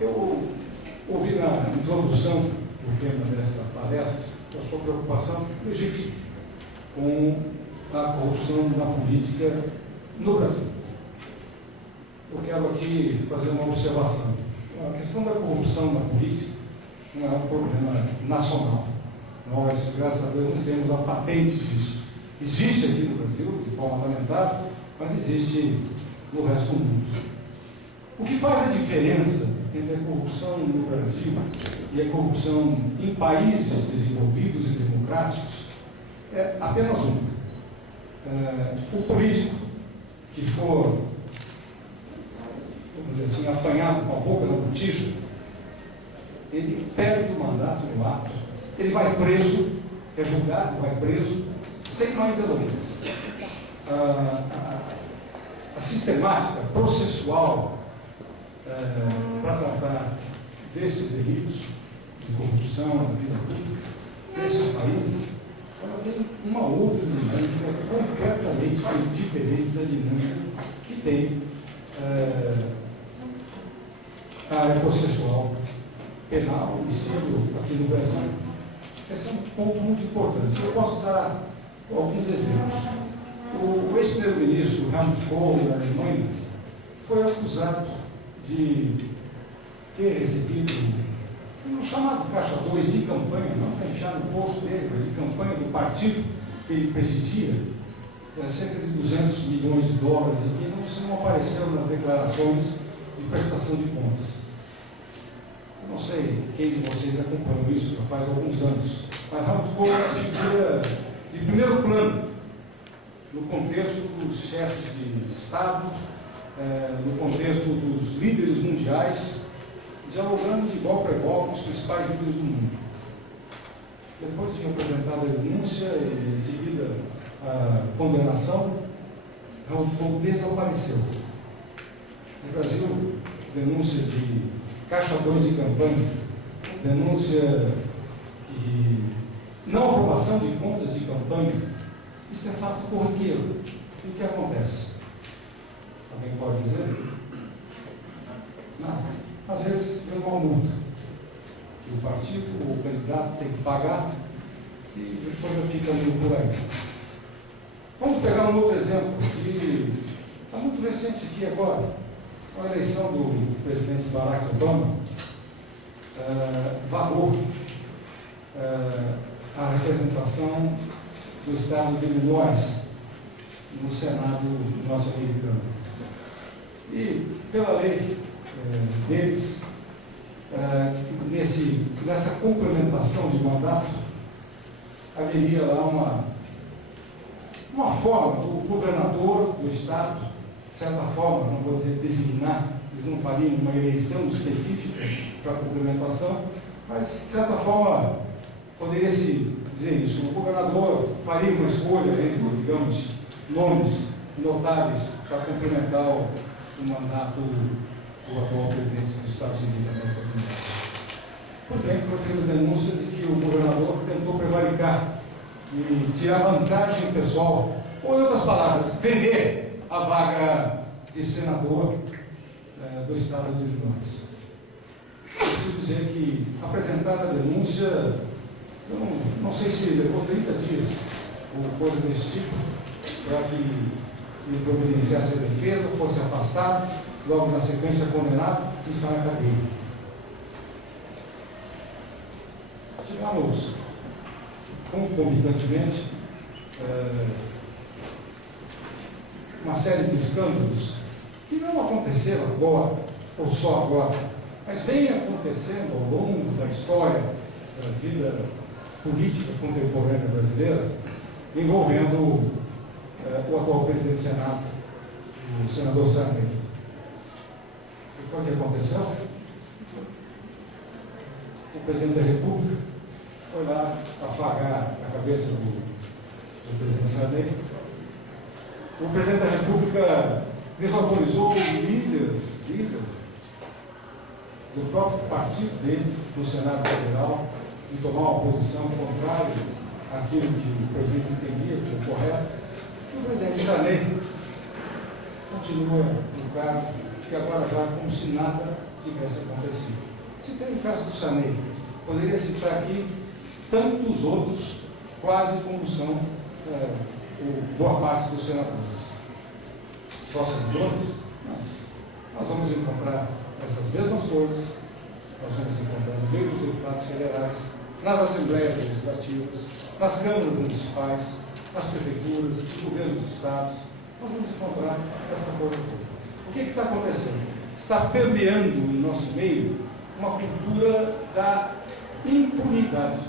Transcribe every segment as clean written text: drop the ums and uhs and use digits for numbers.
Eu ouvi na introdução do tema desta palestra a sua preocupação legítima com a corrupção na política no Brasil. Eu quero aqui fazer uma observação. A questão da corrupção na política não é um problema nacional. Nós, graças a Deus, não temos a patente disso. Existe aqui no Brasil, de forma lamentável, mas existe no resto do mundo. O que faz a diferença entre a corrupção no Brasil e a corrupção em países desenvolvidos e democráticos é apenas um. O político que for, vamos dizer assim, apanhado com a boca na botija, ele perde o mandato no ato, ele vai preso, é julgado, vai preso, sem mais delongas. A sistemática processual para tratar desses delitos de corrupção na vida pública desses países, ela tem uma outra dinâmica completamente diferente da dinâmica que tem a área processual penal e civil aqui no Brasil. Esse é um ponto muito importante. Eu posso dar alguns exemplos. O ex-primeiro-ministro Helmut Kohl, da Alemanha, foi acusado de ter recebido um chamado caixa 2 de campanha, não para enfiar no bolso dele, mas de campanha do partido que ele presidia, cerca de 200 milhões de dólares, e isso não apareceu nas declarações de prestação de contas. Eu não sei quem de vocês acompanhou isso, já faz alguns anos, mas Helmut Kohl é uma figura de primeiro plano no contexto dos chefes de Estado, no contexto dos líderes mundiais, dialogando de igual para igual com os principais líderes do mundo. Depois tinha apresentado a denúncia e em seguida a condenação, Helmut Kohl desapareceu. No Brasil, denúncia de caixa 2 de campanha, denúncia de não aprovação de contas de campanha, isso é fato corriqueiro. E o que acontece? Alguém pode dizer? Nada. Às vezes vem uma multa que o partido ou o candidato tem que pagar e depois fica meio por aí. Vamos pegar um outro exemplo que está muito recente aqui agora, com a eleição do presidente Barack Obama, vagou a representação do estado de Illinois no Senado norte-americano. E pela lei deles, nessa complementação de mandato, haveria lá uma forma do governador do estado, de certa forma, não vou dizer designar, eles não fariam uma eleição específica para complementação, mas de certa forma poderia-se dizer isso. O governador faria uma escolha entre, digamos, nomes notáveis para complementar o mandato do atual presidente dos Estados Unidos da América do Norte. Por bem, foi feita a denúncia de que o governador tentou prevaricar e tirar vantagem pessoal, ou em outras palavras, vender a vaga de senador do estado de Illinois. Preciso dizer que, apresentada a denúncia, eu não sei se levou 30 dias ou coisa desse tipo, para que ele providenciasse a defesa, fosse afastado, logo na sequência condenado e está na cadeia. Tivemos concomitantemente uma série de escândalos que não aconteceram agora, ou só agora, mas vem acontecendo ao longo da história da vida política contemporânea brasileira, envolvendo o atual presidente do Senado, o senador Sarney. O que foi que aconteceu? O presidente da República foi lá afagar a cabeça do presidente Sarney. O presidente da República desautorizou o líder do próprio partido dele, no Senado Federal, de tomar uma posição contrária àquilo que o presidente entendia como correto. E o presidente Sarney continua no cargo, que agora já como se nada tivesse acontecido. Citei o caso do Sarney, poderia citar aqui tantos outros, quase como são boa parte dos senadores. Só senadores? Não. Nós vamos encontrar essas mesmas coisas, nós vamos encontrar no meio dos deputados federais, nas assembleias legislativas, nas câmaras municipais, nas prefeituras, nos governos dos estados. Nós vamos encontrar essa coisa toda. O que está acontecendo? Está permeando em nosso meio uma cultura da impunidade.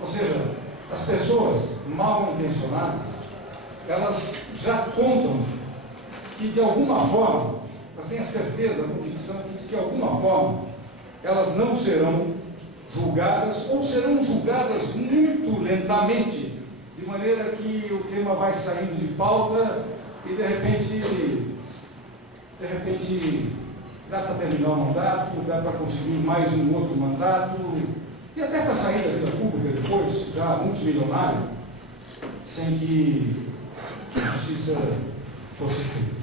Ou seja, as pessoas mal intencionadas, elas já contam que de alguma forma, elas têm a certeza, a convicção de que de alguma forma elas não serão julgadas ou serão julgadas muito lentamente, de maneira que o tema vai saindo de pauta e de repente dá para terminar o mandato, dá para conseguir mais um outro mandato e até para sair da vida pública depois, já multimilionário, sem que a justiça fosse feita.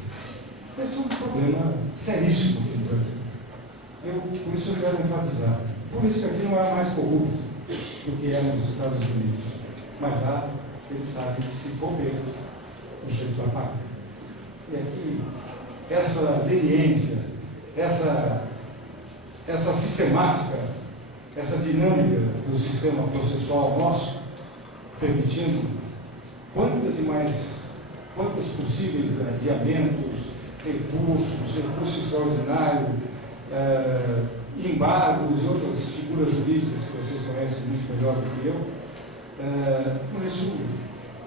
Esse é um problema seríssimo aqui no Brasil. Por isso eu quero enfatizar. Por isso que aqui não é mais corrupto do que é nos Estados Unidos. Mas lá, eles sabem que se for pego, o jeito vai pagar. E aqui, essa leniência, essa sistemática, essa dinâmica do sistema processual nosso, permitindo quantos possíveis adiamentos, recurso extraordinário, embargos e outras figuras jurídicas que vocês conhecem muito melhor do que eu. Por isso,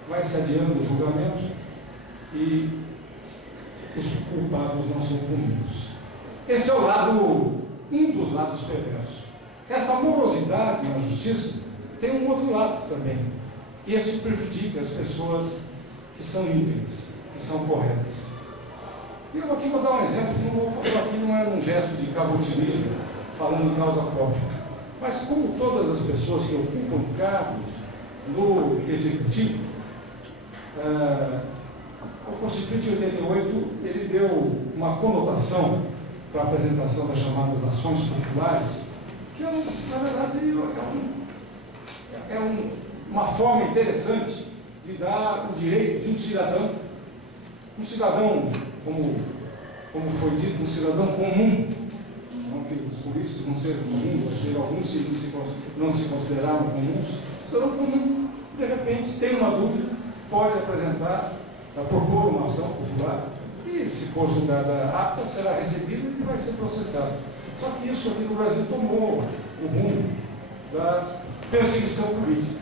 vai se adiando o julgamento e os culpados não são punidos. Esse é um dos lados perversos. Essa morosidade na justiça tem um outro lado também. E este prejudica as pessoas que são íntegras, que são corretas. E eu aqui vou dar um exemplo, aqui não é um gesto de cabotinismo, falando em causa própria. Mas como todas as pessoas que ocupam cargos no Executivo, o Constituinte de 88, ele deu uma conotação para a apresentação das chamadas ações populares, que na verdade é uma forma interessante de dar o direito de um cidadão, como foi dito, um cidadão comum, não que os políticos não sejam comuns, mas ser alguns que não se consideraram comuns, cidadão comum, de repente, tem uma dúvida, pode apresentar, propor uma ação popular, e se for julgada apta, será recebida e vai ser processado. Só que isso aqui no Brasil tomou o rumo da perseguição política.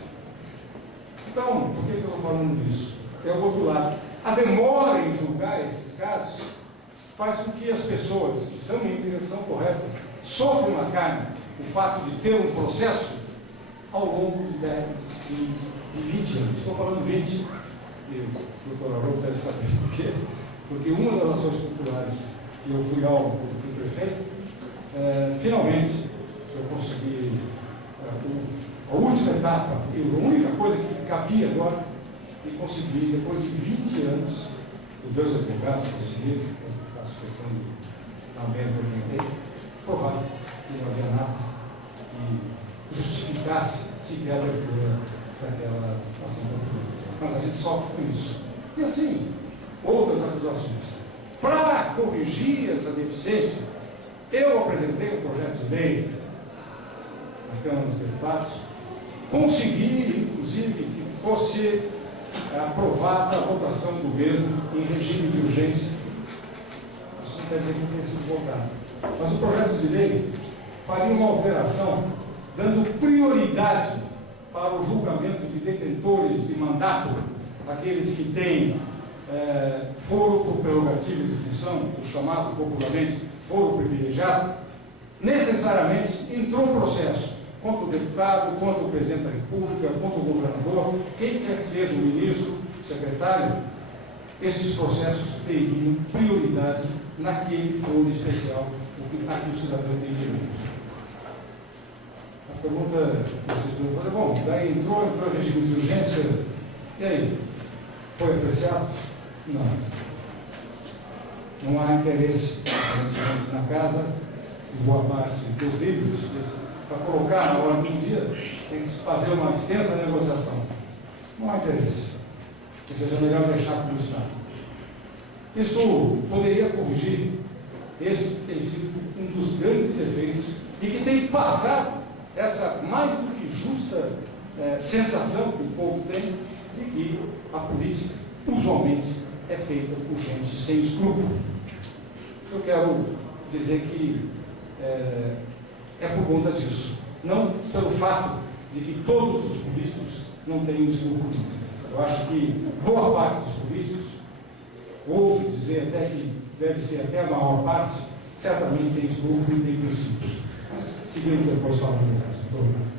Então, por que eu estou falando disso? É o outro lado. A demora em julgar esses casos faz com que as pessoas que são íntegras, são corretas, sofram na carne o fato de ter um processo ao longo de 10, 15, de 20 anos. Estou falando 20, e o doutor Haroldo deve saber por quê. Porque uma das ações populares que eu fui alvo, quando fui prefeito, finalmente eu consegui a última etapa, e a única coisa que cabia agora, e consegui, depois de 20 anos, os dois advogados conseguiram, faço questão de também orientei, provar que não havia nada que justificasse sequer a abertura daquela ação popular. Mas a gente sofre com isso. E assim, outras acusações. Para corrigir essa deficiência, eu apresentei um projeto de lei na Câmara dos Deputados, consegui, inclusive, que fosse aprovada a votação do mesmo em regime de urgência. Isso não quer dizer que tenha sido votado. Mas o projeto de lei faria uma alteração, dando prioridade para o julgamento de detentores de mandato, aqueles que têm foro por prerrogativa de função, o chamado popularmente foro privilegiado. Necessariamente entrou um processo contra o deputado, contra o presidente da República, contra o governador, quem quer que seja o ministro, o secretário, esses processos teriam prioridade naquele foro especial, a que o cidadão tem direito. A pergunta que vocês vão fazer, bom, daí entrou em regime de urgência, e aí? Foi apreciado? Não. Não há interesse na casa boa parte dos livros, para colocar na ordem do dia, tem que fazer uma extensa negociação. Não há interesse. Ou seja, é melhor deixar como está. Isso poderia corrigir. Esse tem sido um dos grandes efeitos e que tem passado essa mais do que justa sensação que o povo tem de que a política, usualmente, é feita por gente sem escrúpulo. Eu quero dizer que é por conta disso, não pelo fato de que todos os políticos não têm escrúpulo. Eu acho que boa parte dos políticos, ouso dizer até que deve ser até a maior parte, certamente tem escrúpulo e tem princípios. Mas seguimos depois falando do resto. Muito obrigado.